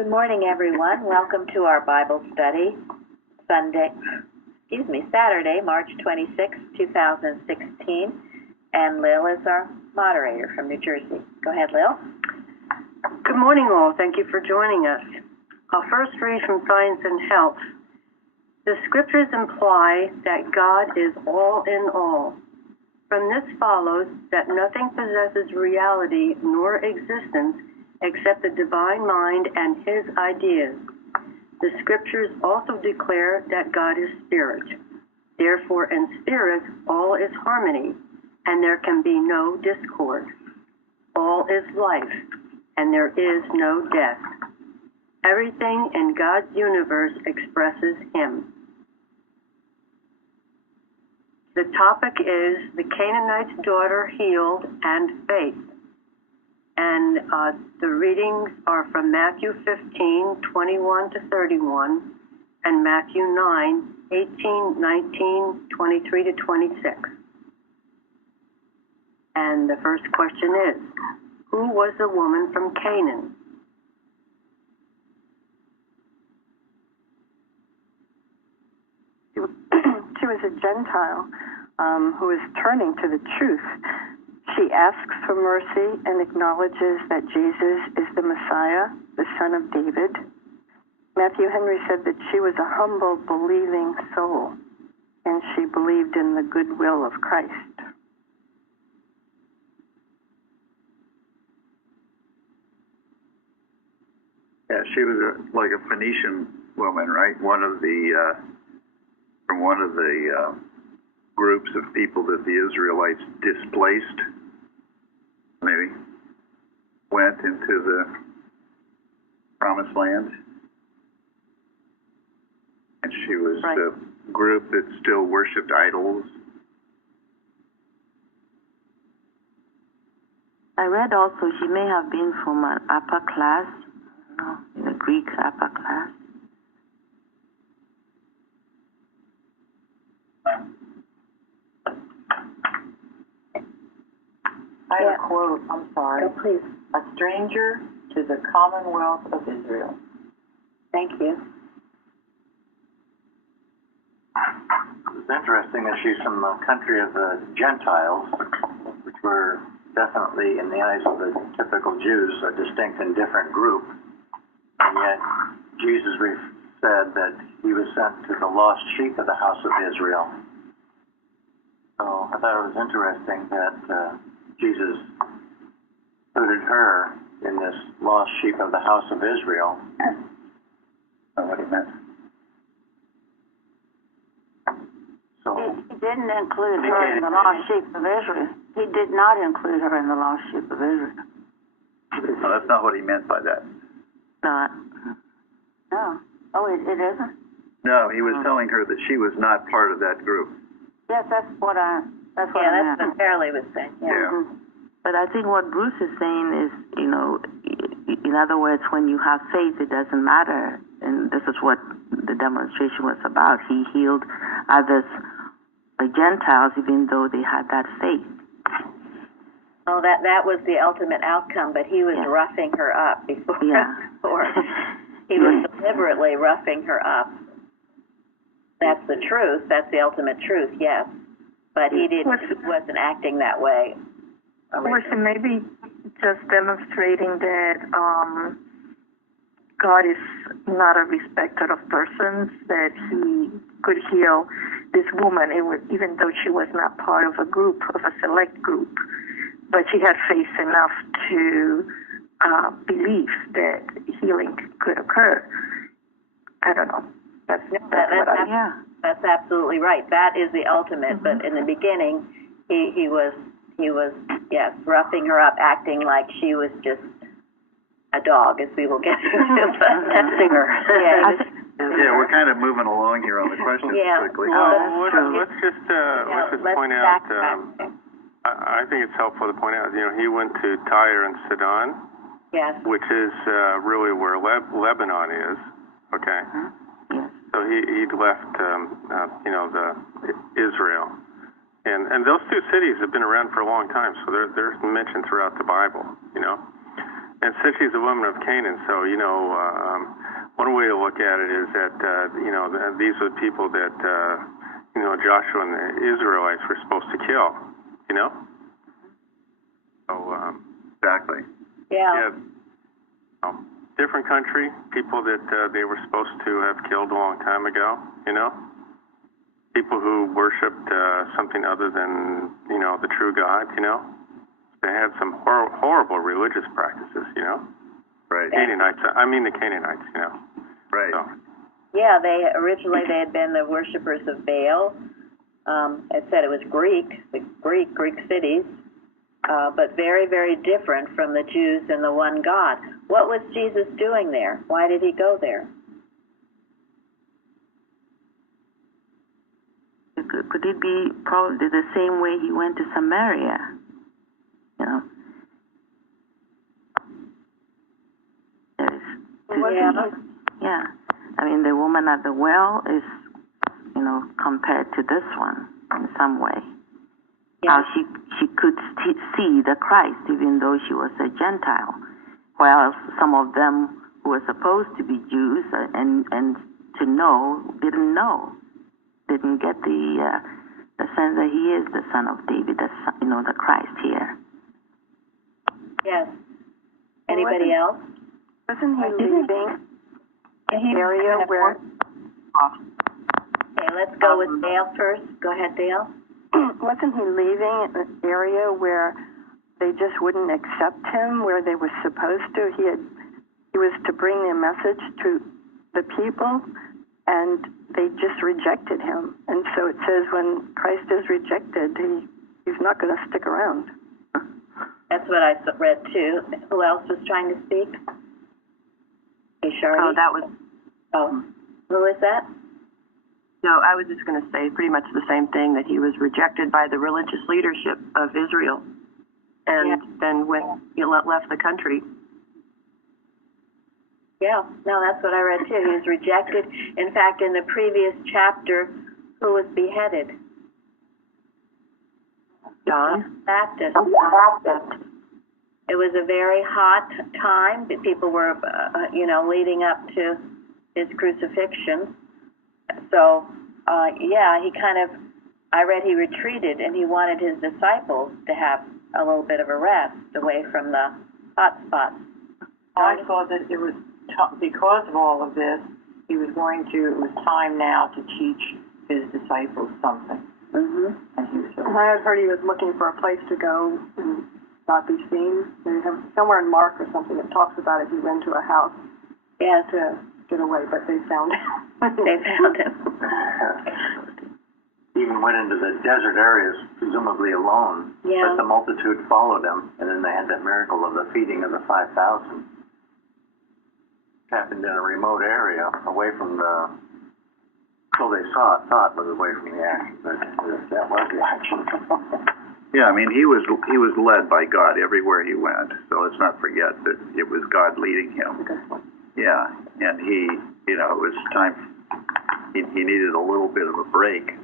Good morning, everyone. Welcome to our Bible study, Saturday, March 26, 2016. And Lil is our moderator from New Jersey. Go ahead, Lil. Good morning, all. Thank you for joining us. I'll first read from Science and Health. The scriptures imply that God is all in all. From this follows that nothing possesses reality nor existence except the divine mind and his ideas. The scriptures also declare that God is spirit. Therefore, in spirit, all is harmony, and there can be no discord. All is life, and there is no death. Everything in God's universe expresses him. The topic is the Canaanite's daughter healed and faith. And the readings are from Matthew 15, 21 to 31, and Matthew 9, 18, 19, 23 to 26. And the first question is, who was the woman from Canaan? She was a Gentile who is turning to the truth. She asks for mercy and acknowledges that Jesus is the Messiah, the Son of David. Matthew Henry said that she was a humble, believing soul, and she believed in the goodwill of Christ. Yeah, she was like a Phoenician woman, right? From one of the groups of people that the Israelites displaced, maybe, went into the Promised Land. And she was a group that still worshipped idols. I read also she may have been from an upper class, the Greek upper class. I have a quote, I'm sorry. Oh, please. A stranger to the Commonwealth of Israel. Thank you. It's interesting that she's from the country of the Gentiles, which were definitely, in the eyes of the typical Jews, a distinct and different group. And yet, Jesus said that he was sent to the lost sheep of the house of Israel. So I thought it was interesting that Jesus included her in this lost sheep of the house of Israel. That's what he meant. So He didn't include her in the lost sheep of Israel. He did not include her in the lost sheep of Israel. No, that's not what he meant by that. Not. No. Oh, it isn't? No, he was telling her that she was not part of that group. Yes, that's what I That's meant. what Fairley was saying. Yeah. But I think what Bruce is saying is, in other words, when you have faith, it doesn't matter. And this is what the demonstration was about. He healed others, the Gentiles, even though they had that faith. Oh, that was the ultimate outcome, but he was roughing her up before. Yeah. He was deliberately roughing her up. That's the truth. That's the ultimate truth, yes. But he wasn't acting that way. Was it maybe just demonstrating that God is not a respecter of persons, that he could heal this woman, even though she was not part of a group, of a select group, but she had faith enough to believe that healing could occur. I don't know. That's absolutely right. That is the ultimate. But in the beginning, he was roughing her up, acting like she was just a dog, as we will get to. Testing her. Yeah, we're kind of moving along here on the questions quickly. Well, let's just point out. I think it's helpful to point out. He went to Tyre and Sidon, which is really where Lebanon is. Okay. So he'd left, the Israel, and those two cities have been around for a long time. So they're mentioned throughout the Bible. And since she's a woman of Canaan, so, one way to look at it is that, these are the people that, Joshua and the Israelites were supposed to kill, So, Exactly. Yeah. Different country, people that they were supposed to have killed a long time ago, People who worshipped something other than, the true God, They had some horrible religious practices, Right. Canaanites, the Canaanites, Right. So. Yeah, they had been the worshippers of Baal. It said it was Greek cities, but very, very different from the Jews and the one God. What was Jesus doing there? Why did he go there? Could it be probably the same way he went to Samaria? Yeah. The woman at the well is, compared to this one in some way. Yeah. How she could see the Christ even though she was a Gentile, while some of them who were supposed to be Jews and to know didn't get the sense that he is the son of David, the Christ here. Yes. Anybody else? Wasn't he leaving an area where... Okay, let's go with Dale first. Go ahead, Dale. Wasn't he leaving an area where they just wouldn't accept him, where they were supposed to? He was to bring a message to the people, and they just rejected him. And so it says when Christ is rejected, he's not going to stick around. That's what I read too. Who else was trying to speak? Hey, Shardy? Oh, that was... Oh, who is that? No, I was just going to say pretty much the same thing, that he was rejected by the religious leadership of Israel. And then when he left the country. Yeah, no, that's what I read too. He was rejected. In fact, in the previous chapter, who was beheaded? John Baptist. It was a very hot time. People were, leading up to his crucifixion. So, I read he retreated and he wanted his disciples to have a little bit of a rest away from the hot spots. I saw that it was, because of all of this, it was time now to teach his disciples something. Mm-hmm. And he was I had heard he was looking for a place to go and not be seen. Somewhere in Mark or something it talks about it. He went to a house to get away, but they found him. They found him. He even went into the desert areas, presumably alone. Yeah. But the multitude followed him, and then they had that miracle of the feeding of the 5,000. Happened in a remote area, away from the... So they thought was away from the action, but that was the action. Yeah, he was led by God everywhere he went. So let's not forget that it was God leading him. Yeah, and it was time. He needed a little bit of a break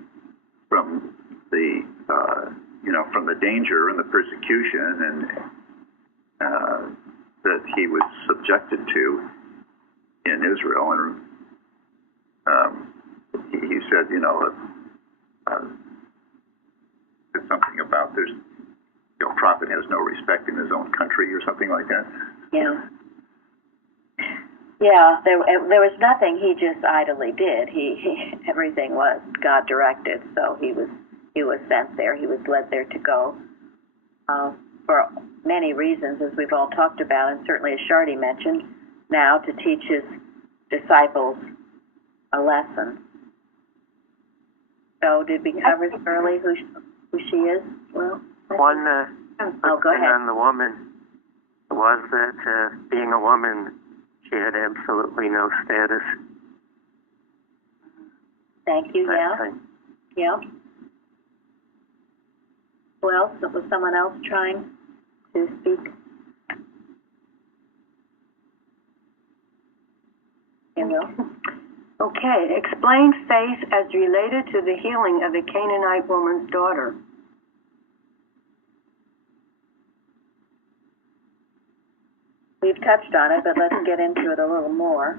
from the from the danger and the persecution and that he was subjected to in Israel. And he said, it's something about prophet has no respect in his own country or something like that. Yeah. Yeah, there was nothing he just idly did. He everything was God directed. So he was sent there. He was led there to go for many reasons, as we've all talked about, and certainly as Shardy mentioned, now to teach his disciples a lesson. So did we cover thoroughly who she is? Well, one go ahead. on the woman was that being a woman, she had absolutely no status. Thank you. Yeah. Who else? Was someone else trying to speak? Okay, explain faith as related to the healing of the Canaanite woman's daughter. We've touched on it, but let's get into it a little more.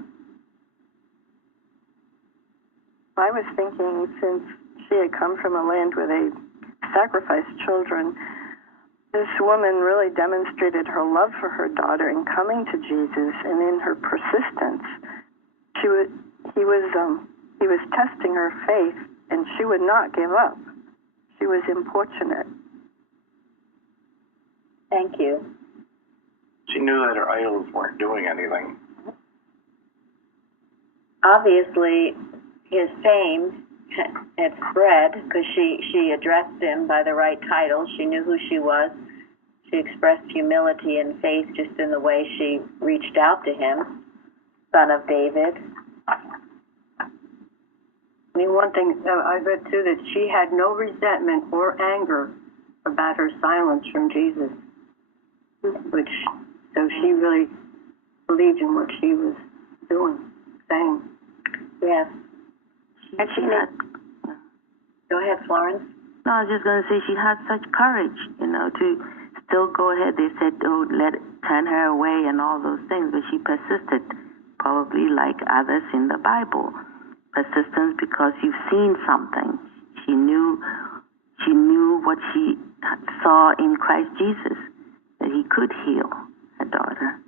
I was thinking, since she had come from a land where they sacrificed children, this woman really demonstrated her love for her daughter in coming to Jesus, and in her persistence, he was testing her faith, and she would not give up. She was importunate. Thank you. She knew that her idols weren't doing anything. Obviously, his fame had spread because she addressed him by the right title. She knew who she was. She expressed humility and faith just in the way she reached out to him, son of David. I mean, one thing I read too, that she had no resentment or anger about her silence from Jesus, so she really believed in what she was doing, saying. Yes. And she had. Go ahead, Florence. No, I was just going to say she had such courage, to still go ahead. They said, turn her away and all those things, but she persisted, probably like others in the Bible. Persistence because you've seen something. She knew what she saw in Christ Jesus, that he could heal her daughter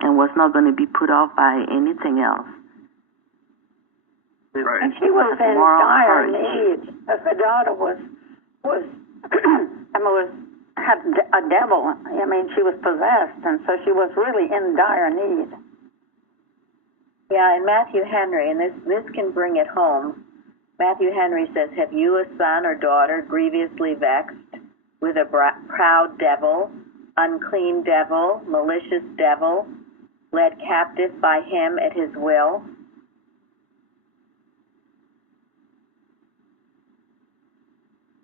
and was not going to be put off by anything else. Right. And she was in dire need. Her daughter had a devil. I mean, she was possessed, and so she was really in dire need. Yeah, and Matthew Henry, and this can bring it home. Matthew Henry says, "Have you a son or daughter grievously vexed with a proud devil, unclean devil, malicious devil, led captive by him at his will?"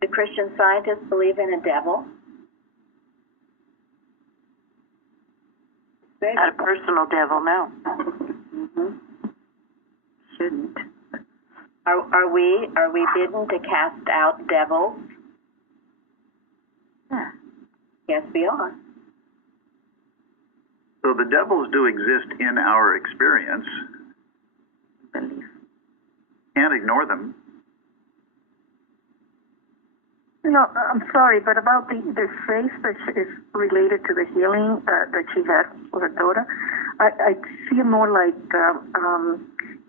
Do Christian scientists believe in a devil? Not a personal devil, no. Mm-hmm. Shouldn't. Are we bidden to cast out devils? Yeah. Yes, we are. So the devils do exist in our experience. Can't ignore them. No, I'm sorry, but about the faith that is related to the healing that she had for her daughter, I see it more like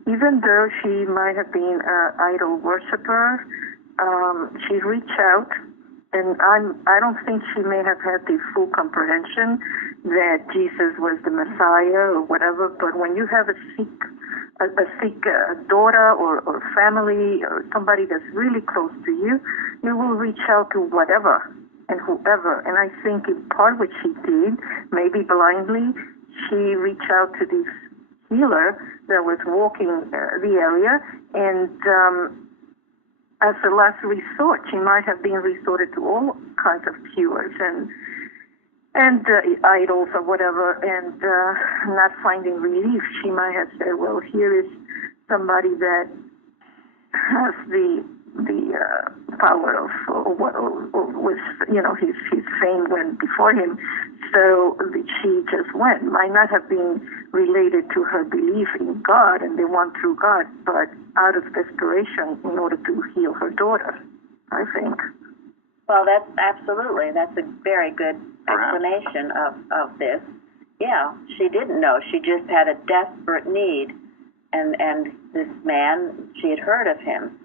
even though she might have been an idol worshiper, she reached out, and I don't think she may have had the full comprehension that Jesus was the Messiah or whatever. But when you have a Sikh daughter or family or somebody that's really close to you, you will reach out to whatever and whoever. And I think in part what she did, maybe blindly, she reached out to this healer that was walking the area, and as a last resort, she might have been resorted to all kinds of cures and idols or whatever, and not finding relief. She might have said, well, here is somebody that has the power of was, his fame went before him. So she just went. Might not have been related to her belief in God, and they went through God, but out of desperation in order to heal her daughter, I think. Well, that's a very good explanation of this. Yeah, she didn't know. She just had a desperate need, and this man, she had heard of him,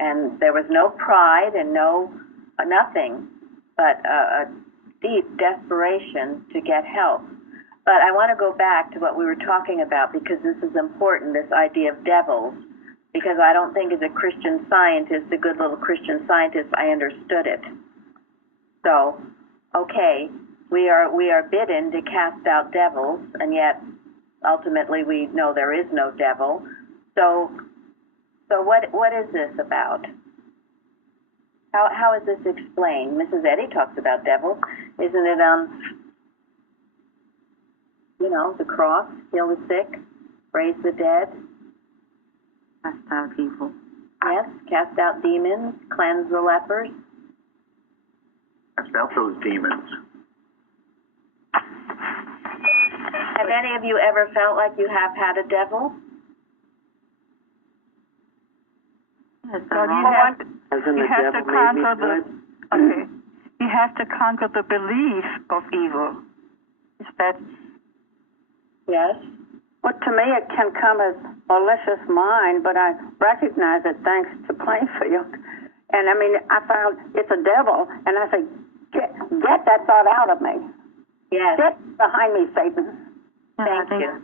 and there was no pride and nothing, but a deep desperation to get help. But I want to go back to what we were talking about, because this is important, this idea of devils, because I don't think as a Christian scientist, a good little Christian scientist, I understood it. So, okay, we are bidden to cast out devils, and yet ultimately we know there is no devil. So what is this about? How is this explained? Mrs. Eddy talks about devils. Isn't it the cross, heal the sick, raise the dead? Cast out evil. Yes, cast out demons, cleanse the lepers. Cast out those demons. Have any of you ever felt like you have had a devil? Yes, Well, you have to conquer the you have to conquer the belief of evil. Is that? Yes. Well, to me, it can come as malicious mind, but I recognize it thanks to Plainfield. And I mean, I found it's a devil, and I say, get that thought out of me. Yes. Get behind me, Satan. Yeah, Thank you.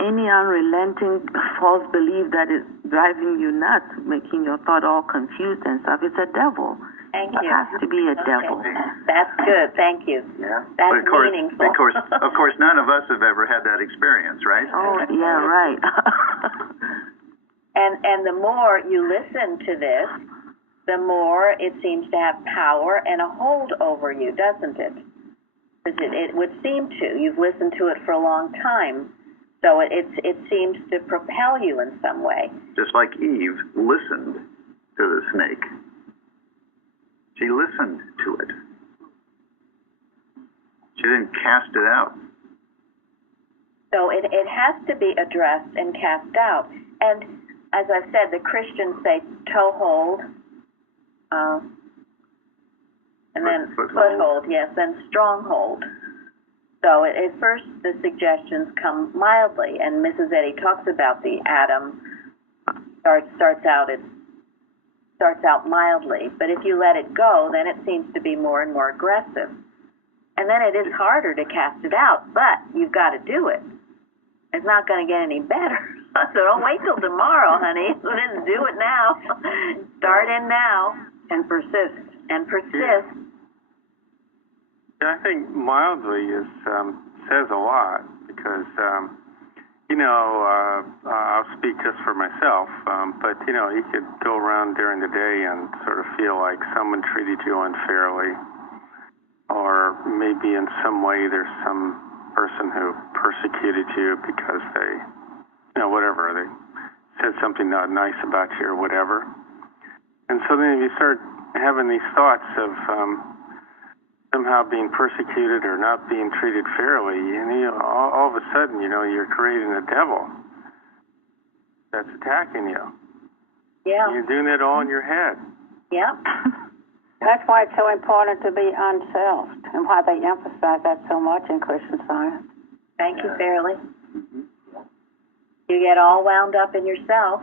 Any unrelenting false belief that is driving you nuts, making your thought all confused and stuff, it's a devil. Thank It you. has to be a devil. That's good. Thank you. Yeah. That's But of course, meaningful. of course, none of us have ever had that experience, right? Oh, yeah, right. And the more you listen to this, the more it seems to have power and a hold over you, doesn't it? It would seem to. You've listened to it for a long time, so it seems to propel you in some way. Just like Eve listened to the snake. She listened to it. She didn't cast it out. So it has to be addressed and cast out. And as I've said, the Christians say toehold, and then foothold, yes, then stronghold. So at first the suggestions come mildly, and Mrs. Eddy talks about the Adam starts out mildly, but if you let it go, then it seems to be more and more aggressive. And then it is harder to cast it out, but you've got to do it. It's not going to get any better. So don't wait till tomorrow, honey. Let's do it now. Start in now. And persist. And persist. Yeah, I think mildly says a lot because, I'll speak just for myself, but, you could go around during the day and sort of feel like someone treated you unfairly, or maybe in some way there's some person who persecuted you because they, whatever, they said something not nice about you or whatever. And so then you start having these thoughts of somehow being persecuted or not being treated fairly, and all of a sudden, you're creating a devil that's attacking you. Yeah. And you're doing it all in your head. Yeah. That's why it's so important to be unselfed, and why they emphasize that so much in Christian Science. Thank you, Fairly. You get all wound up in yourself,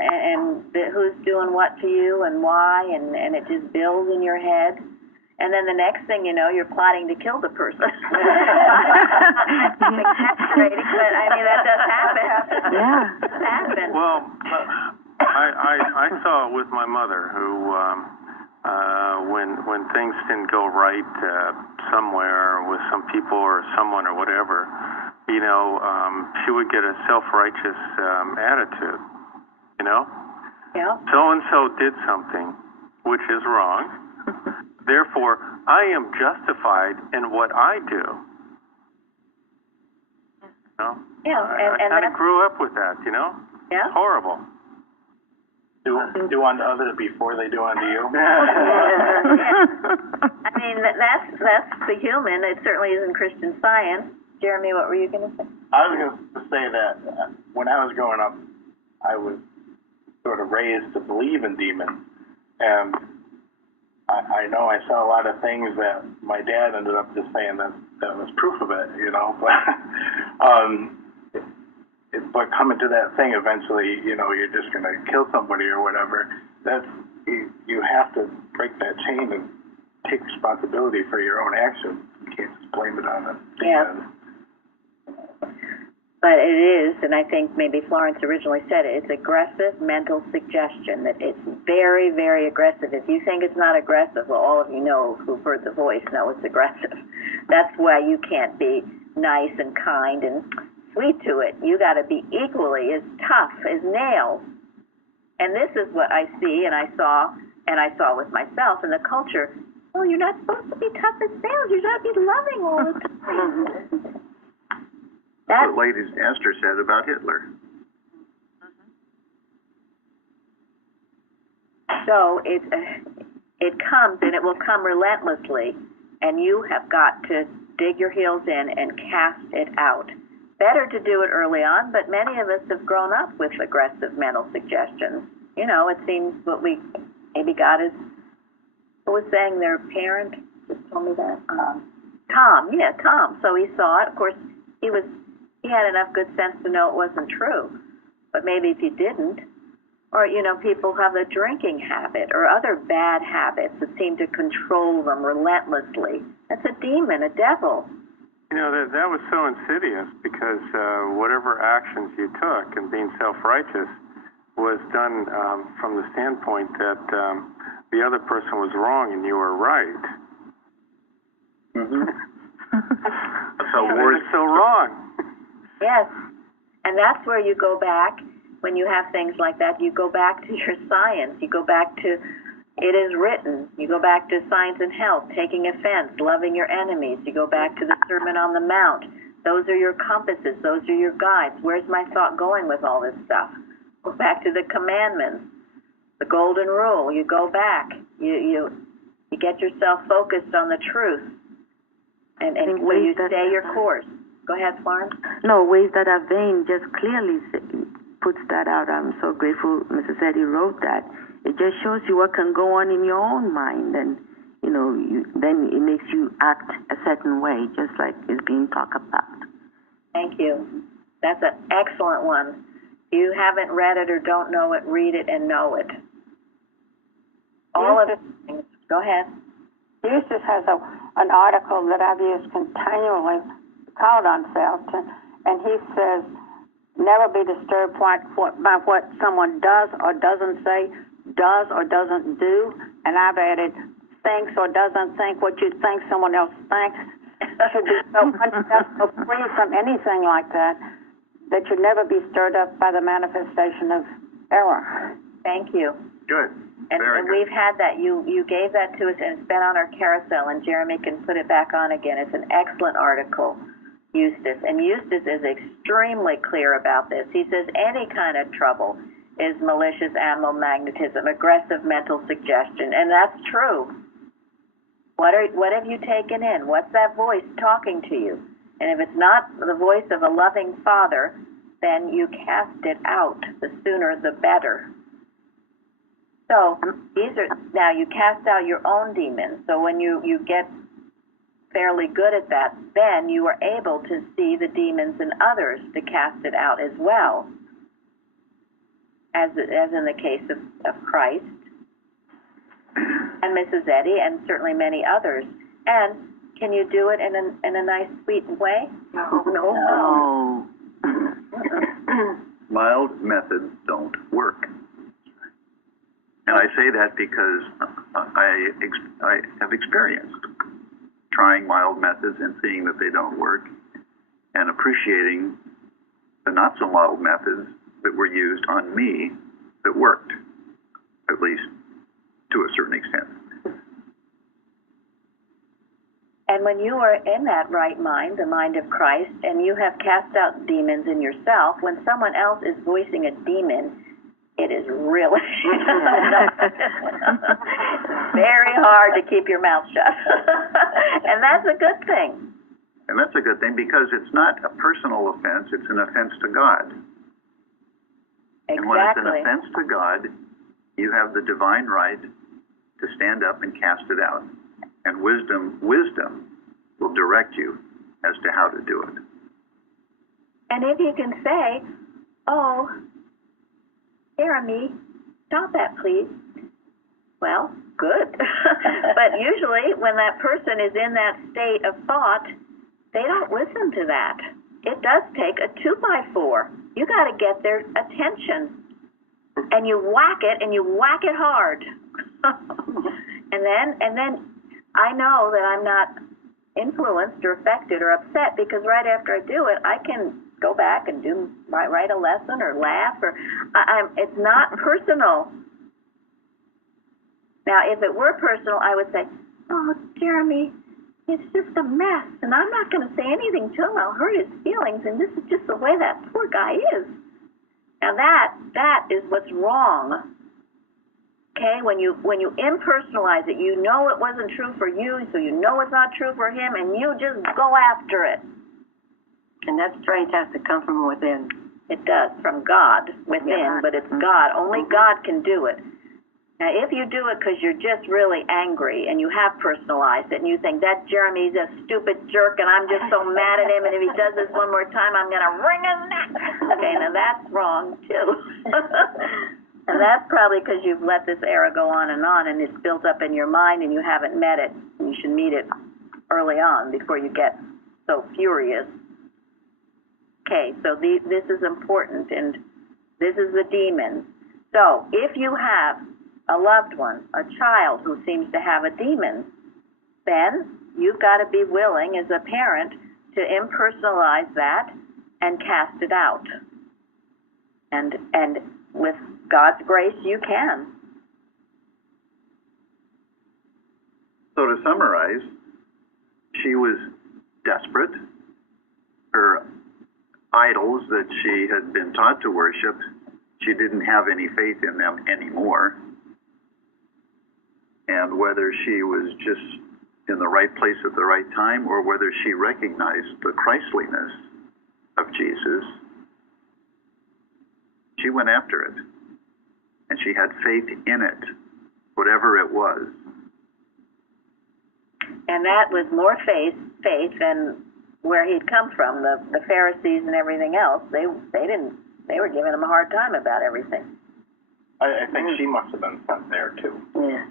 and who's doing what to you and why, and it just builds in your head. And then the next thing you know, you're plotting to kill the person. I'm exaggerating, but I mean, that does happen. Yeah. It does happen. Well, I saw it with my mother, who, when things didn't go right somewhere with some people or someone or whatever, she would get a self-righteous attitude, Yeah. So-and-so did something, which is wrong. Therefore, I am justified in what I do. Yeah, I kind of grew up with that, Yeah. It's horrible. Do unto others before they do unto you. I mean, that's the human. It certainly isn't Christian Science. Jeremy, what were you going to say? I was going to say that when I was growing up, I was sort of raised to believe in demons, and I know I saw a lot of things that my dad ended up just saying that was proof of it, but coming to that thing eventually, you're just going to kill somebody or whatever. That's you have to break that chain and take responsibility for your own actions. You can't just blame it on them. Yeah. But it is, and I think maybe Florence originally said it, it's aggressive mental suggestion, that it's very, very aggressive. If you think it's not aggressive, well, all of you know who've heard the voice know it's aggressive. That's why you can't be nice and kind and sweet to it. You got to be equally as tough as nails. And this is what I see and I saw with myself in the culture. Oh, you're not supposed to be tough as nails. You're not supposed to be loving all the time. That's what Lady Esther said about Hitler. So it comes, and it will come relentlessly, and you have got to dig your heels in and cast it out. Better to do it early on, but many of us have grown up with aggressive mental suggestions. You know, it seems what we maybe God is. Who was saying their parent just told me that? Tom. Yeah, Tom. So he saw it. Of course, he had enough good sense to know it wasn't true. But maybe if he didn't, or, you know, people have a drinking habit or other bad habits that seem to control them relentlessly. That's a demon, a devil. You know, that was so insidious because whatever actions you took and being self-righteous was done from the standpoint that the other person was wrong and you were right. Mm-hmm. So we're so wrong. Yes. And that's where you go back, when you have things like that, you go back to your science. You go back to, it is written. You go back to Science and Health, taking offense, loving your enemies. You go back to the Sermon on the Mount. Those are your compasses. Those are your guides. Where's my thought going with all this stuff? Go back to the commandments, the golden rule. You go back. You get yourself focused on the truth. And so you stay your course. Go ahead, Florence. No, Ways That Are Vain just clearly puts that out. I'm so grateful Mrs. Eddy wrote that. It just shows you what can go on in your own mind, and you know, then it makes you act a certain way, just like is being talked about. Thank you. That's an excellent one. If you haven't read it or don't know it, read it and know it. All of it. Go ahead. Eustace has an article that I've used continually called on Felton, and he says, never be disturbed by what someone does or doesn't say, does or doesn't do, and I've added, thinks or doesn't think what you think someone else thinks. Should be so free from anything like that you never be stirred up by the manifestation of error. Thank you. Good. And good. We've had that. You gave that to us, and it's been on our carousel, and Jeremy can put it back on again. It's an excellent article, Eustace. And Eustace is extremely clear about this. He says any kind of trouble is malicious animal magnetism, aggressive mental suggestion, and that's true. What have you taken in? What's that voice talking to you? And if it's not the voice of a loving Father, then you cast it out. The sooner, the better. So now you cast out your own demons. So when you get fairly good at that, then you are able to see the demons in others to cast it out as well, as in the case of Christ and Mrs. Eddy and certainly many others. And can you do it in a nice, sweet way? No. Mild methods don't work. And I say that because I have experienced trying mild methods and seeing that they don't work, and appreciating the not so mild methods that were used on me that worked, at least to a certain extent. And when you are in that right mind, the mind of Christ, and you have cast out demons in yourself, when someone else is voicing a demon, it is really very hard to keep your mouth shut. And that's a good thing. And that's a good thing because it's not a personal offense, it's an offense to God. Exactly. And when it's an offense to God, you have the divine right to stand up and cast it out. And wisdom will direct you as to how to do it. And if you can say, oh, Jeremy, stop that, please. Well, good. But usually when that person is in that state of thought, they don't listen to that. It does take a 2x4. You got to get their attention. And you whack it, and you whack it hard. And then I know that I'm not influenced or affected or upset, because right after I do it, I can go back and write a lesson or laugh, or it's not personal. Now, if it were personal, I would say, oh, Jeremy, it's just a mess, and I'm not going to say anything to him. I'll hurt his feelings, and this is just the way that poor guy is. Now, that is what's wrong. Okay, when you impersonalize it, you know it wasn't true for you, so you know it's not true for him, and you just go after it. And that strength has to come from within. It does, from God within, but it's God. Only God can do it. Now, if you do it because you're just really angry and you have personalized it and you think that Jeremy's a stupid jerk and I'm just so mad at him and if he does this one more time, I'm going to wring his neck. Okay, now that's wrong, too. And that's probably because you've let this error go on and it's built up in your mind and you haven't met it. You should meet it early on before you get so furious. Okay, so this is important, and this is the demon. So if you have a loved one, a child who seems to have a demon, then you've got to be willing as a parent to impersonalize that and cast it out. And with God's grace, you can. So to summarize, she was desperate. Her idols that she had been taught to worship, she didn't have any faith in them anymore. And whether she was just in the right place at the right time or whether she recognized the Christliness of Jesus, she went after it. And she had faith in it, whatever it was. And that was more faith than where he'd come from. The Pharisees and everything else, they were giving him a hard time about everything. I think she must have been sent there, too. Yeah.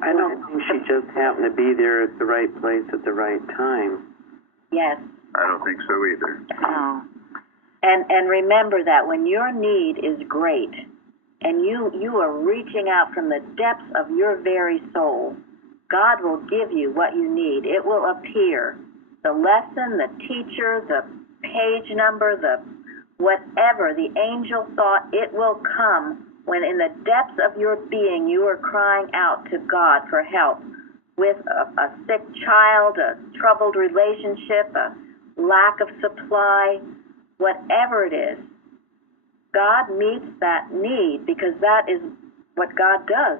I don't think she just happened to be there at the right place at the right time. Yes. I don't think so either. No. And remember that when your need is great and you are reaching out from the depths of your very soul, God will give you what you need. It will appear. The lesson, the teacher, the page number, the whatever, the angel thought, it will come when in the depths of your being you are crying out to God for help with a sick child, a troubled relationship, a lack of supply, whatever it is. God meets that need because that is what God does.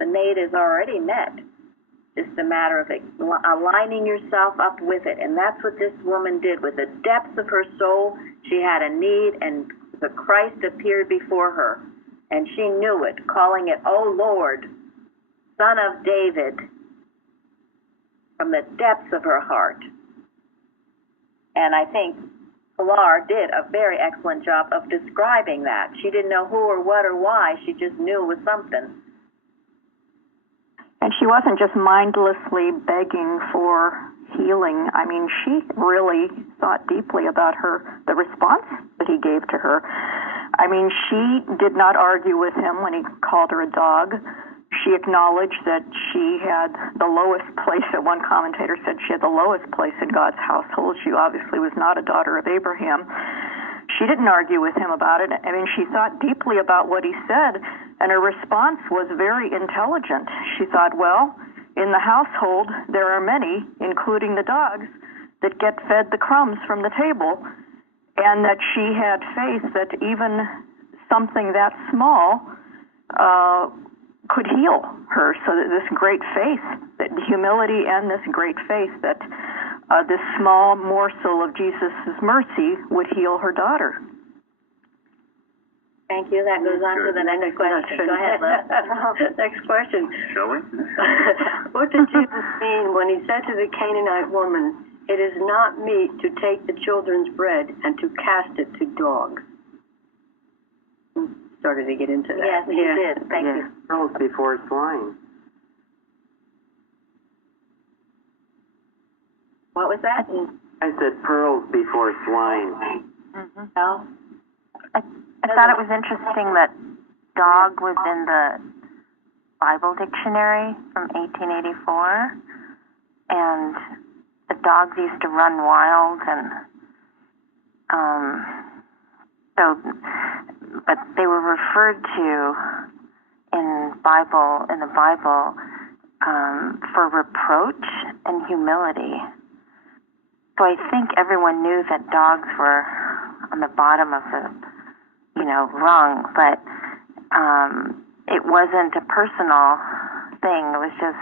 The need is already met. Just a matter of aligning yourself up with it. And that's what this woman did. With the depths of her soul, she had a need, and the Christ appeared before her. And she knew it, calling it, "O Lord, Son of David," from the depths of her heart. And I think Pilar did a very excellent job of describing that. She didn't know who or what or why. She just knew it was something. And she wasn't just mindlessly begging for healing. I mean, she really thought deeply about the response that he gave to her. I mean, she did not argue with him when he called her a dog. She acknowledged that she had the lowest place. One commentator said she had the lowest place in God's household. She obviously was not a daughter of Abraham. She didn't argue with him about it. I mean, she thought deeply about what he said, and her response was very intelligent. She thought, well, in the household, there are many, including the dogs, that get fed the crumbs from the table, and that she had faith that even something that small could heal her. So that this great faith, that humility and this great faith that this small morsel of Jesus' mercy would heal her daughter. Thank you. That goes on to the next question. Go ahead, Liz. Next question. Shall we? What did Jesus mean when he said to the Canaanite woman, "It is not meet to take the children's bread and to cast it to dogs"? Started to get into that. Yes, you did. Thank you. Pearls before swine. What was that? I said pearls before swine. Mm-hmm. No? I thought it was interesting that dog was in the Bible dictionary from 1884, and the dogs used to run wild, and but they were referred to in the Bible for reproach and humility. So I think everyone knew that dogs were on the bottom of the rung, but it wasn't a personal thing. It was just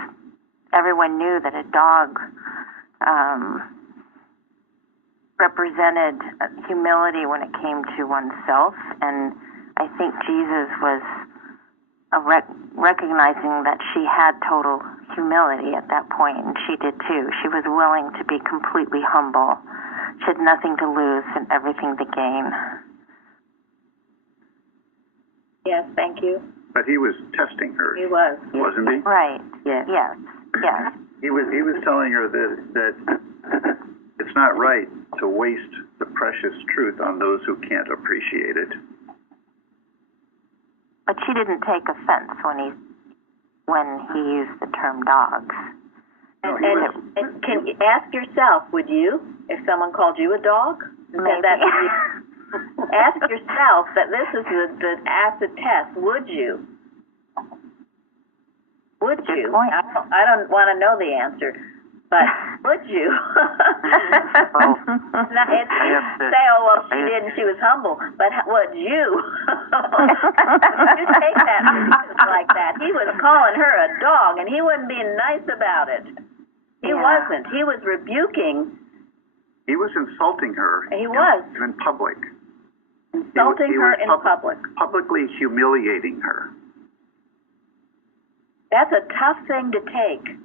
everyone knew that a dog represented humility when it came to oneself, and I think Jesus was recognizing that she had total humility at that point, and she did too. She was willing to be completely humble. She had nothing to lose and everything to gain. Yes, thank you. But he was testing her. He was. Wasn't he? Right. Yes. Yes. Yes. He was telling her that it's not right to waste the precious truth on those who can't appreciate it. But she didn't take offense when he used the term dogs. And can you ask yourself, would you, if someone called you a dog? Maybe. Ask yourself that this is the acid test. Would you? Would Good you? point. I don't want to know the answer, but would you? Well, Say, oh, well, she didn't. She was humble. But would you? Would you take that like that? He was calling her a dog, and he wasn't being nice about it. He wasn't. He was rebuking. He was insulting her. He was. In public. Insulting her in public. Publicly humiliating her. That's a tough thing to take.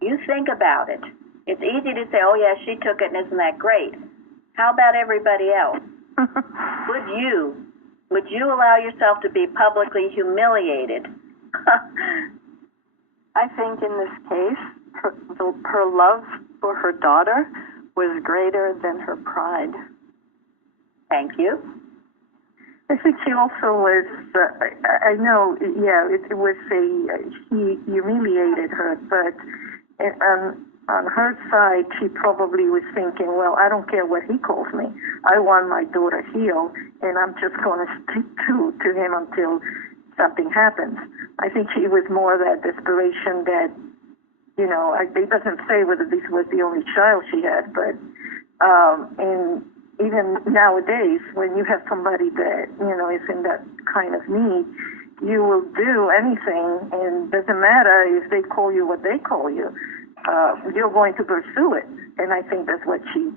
You think about it. It's easy to say, oh, yeah, she took it and isn't that great. How about everybody else? Would you allow yourself to be publicly humiliated? I think in this case, her love for her daughter was greater than her pride. Thank you. I think she also was, I know, it was he humiliated her, but on her side, she probably was thinking, well, I don't care what he calls me. I want my daughter healed, and I'm just going to stick to him until something happens. I think she was more that desperation that, it doesn't say whether this was the only child she had, but and even nowadays, when you have somebody that, is in that kind of need, you will do anything, and it doesn't matter if they call you what they call you. You're going to pursue it. And I think that's what she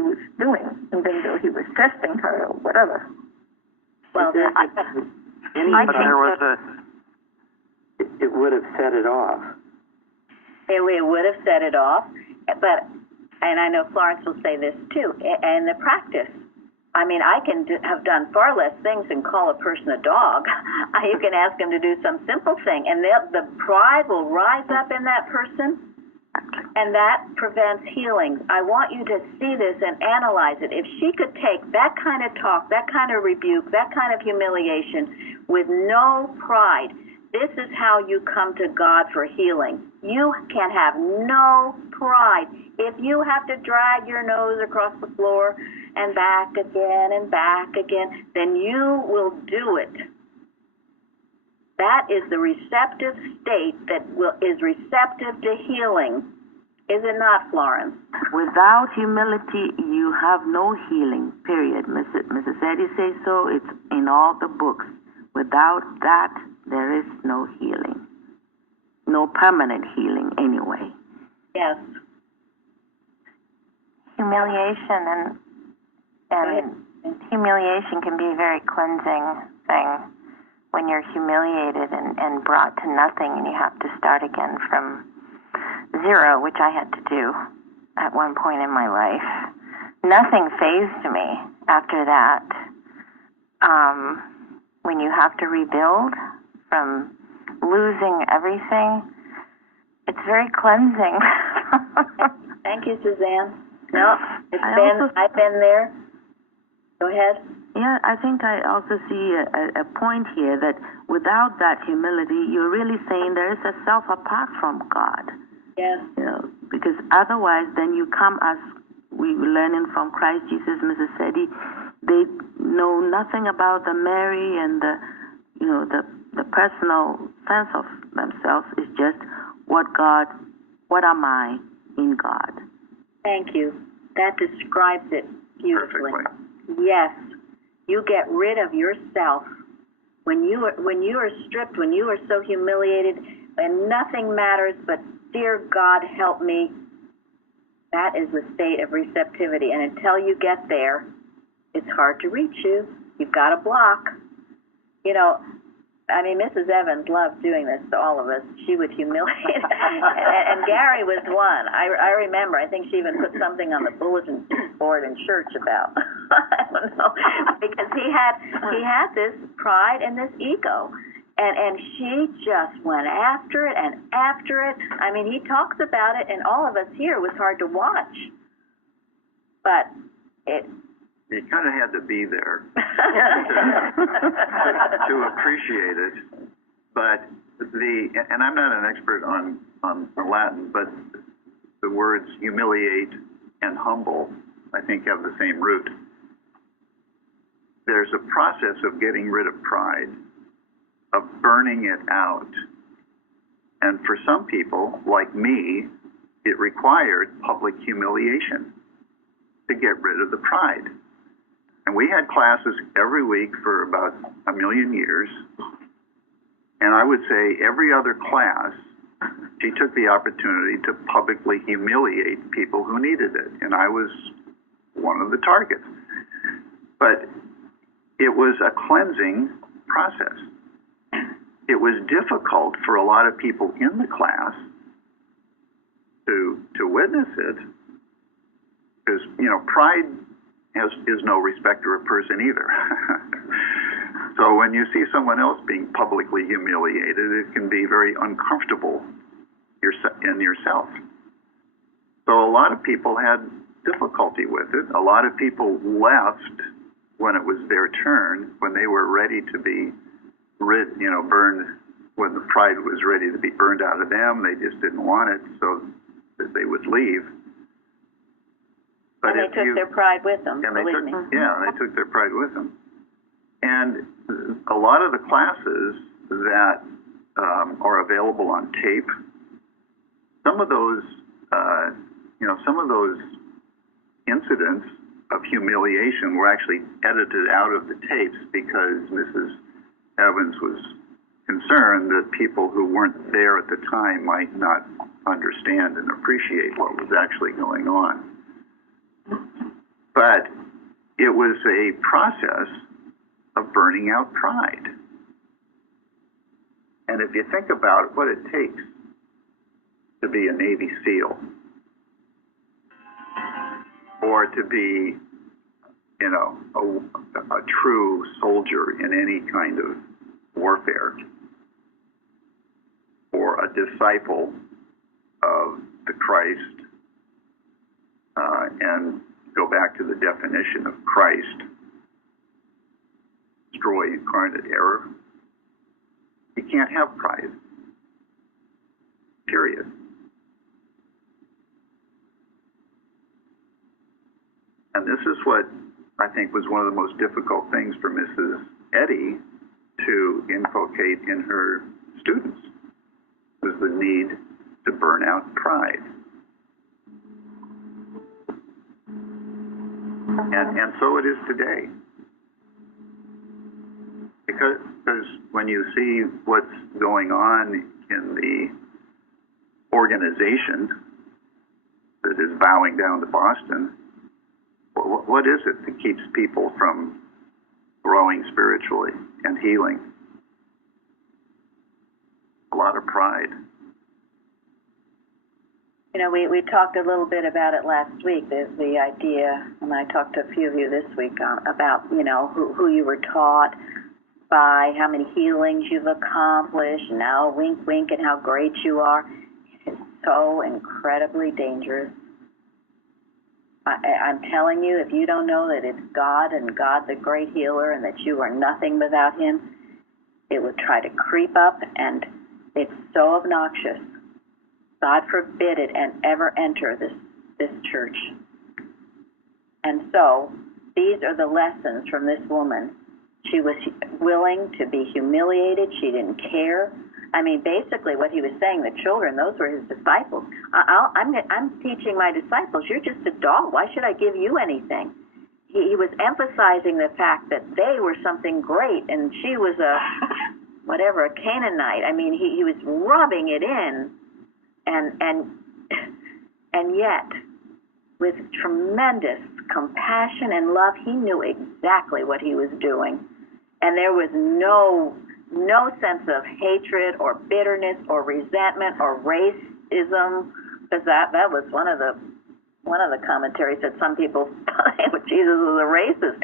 was doing, even though he was testing her or whatever. Well, it would have set it off. It would have set it off, but, and I know Florence will say this too, and the practice. I mean, I can have done far less things than call a person a dog. You can ask them to do some simple thing, and the pride will rise up in that person, and that prevents healing. I want you to see this and analyze it. If she could take that kind of talk, that kind of rebuke, that kind of humiliation with no pride, this is how you come to God for healing. You can have no pride. If you have to drag your nose across the floor and back again, then you will do it. That is the receptive state that is receptive to healing. Is it not, Florence? Without humility, you have no healing, period. Mrs. Eddy says so. It's in all the books. Without that, there is no healing. No permanent healing, anyway. Yes. Humiliation and humiliation can be a very cleansing thing when you're humiliated and brought to nothing and you have to start again from zero, which I had to do at one point in my life. Nothing fazed me after that. When you have to rebuild from losing everything, it's very cleansing. Thank you, Suzanne. No, I've been there. Go ahead. Yeah, I think I also see a point here that without that humility, you're really saying there is a self apart from God. Yes. Because otherwise, then you come as we were learning from Christ Jesus, Mrs. Eddy. They know nothing about the Mary and the personal sense of themselves. It's just what am I in God? Thank you. That describes it beautifully. Perfectly. Yes. You get rid of yourself when you are stripped, when you are so humiliated, and nothing matters but, dear God, help me, that is the state of receptivity. And until you get there, it's hard to reach you. You've got a block. You know, I mean, Mrs. Evans loved doing this to all of us. She would humiliate. and Gary was one. I remember, I think she even put something on the bulletin board in church about, I don't know, because he had this pride and this ego. And she just went after it and after it. I mean, he talks about it, and all of us here, it was hard to watch. But you kind of had to be there to appreciate it. But and I'm not an expert on Latin, but the words humiliate and humble, I think, have the same root. There's a process of getting rid of pride, of burning it out. And for some people, like me, it required public humiliation to get rid of the pride. And we had classes every week for about 1 million years. And I would say every other class, she took the opportunity to publicly humiliate people who needed it. And I was one of the targets. But it was a cleansing process. It was difficult for a lot of people in the class to witness it, because, you know, pride is no respecter of person either. So when you see someone else being publicly humiliated, it can be very uncomfortable in yourself. So a lot of people had difficulty with it. A lot of people left when it was their turn, when they were ready to be burned, when the pride was ready to be burned out of them. They just didn't want it, so that they would leave. But and they took their pride with them, believe me. Yeah, they took their pride with them. And a lot of the classes that are available on tape, some of those incidents of humiliation were actually edited out of the tapes because Mrs. Evans was concerned that people who weren't there at the time might not understand and appreciate what was actually going on. But it was a process of burning out pride. And if you think about what it takes to be a Navy SEAL, or to be, a true soldier in any kind of warfare, or a disciple of the Christ, and go back to the definition of Christ, destroy incarnate error. You can't have pride, period. And this is what I think was one of the most difficult things for Mrs. Eddy to inculcate in her students, was the need to burn out pride. And so it is today. Because when you see what's going on in the organization that is bowing down to Boston, what is it that keeps people from growing spiritually and healing? A lot of pride. We talked a little bit about it last week, the idea, and I talked to a few of you this week about, who you were taught by, how many healings you've accomplished, now wink, wink, and how great you are. It's so incredibly dangerous. I'm telling you, if you don't know that it's God and God the great healer and that you are nothing without Him, it would try to creep up, and it's so obnoxious. God forbid it and ever enter this church. And so, these are the lessons from this woman. She was willing to be humiliated. She didn't care. I mean, basically what he was saying, the children, those were his disciples. I'm teaching my disciples, you're just a dog. Why should I give you anything? he was emphasizing the fact that they were something great and she was a Canaanite. I mean, he was rubbing it in, and yet with tremendous compassion and love, he knew exactly what he was doing, and there was no sense of hatred or bitterness or resentment or racism, because that was one of the commentaries that some people thought Jesus was a racist.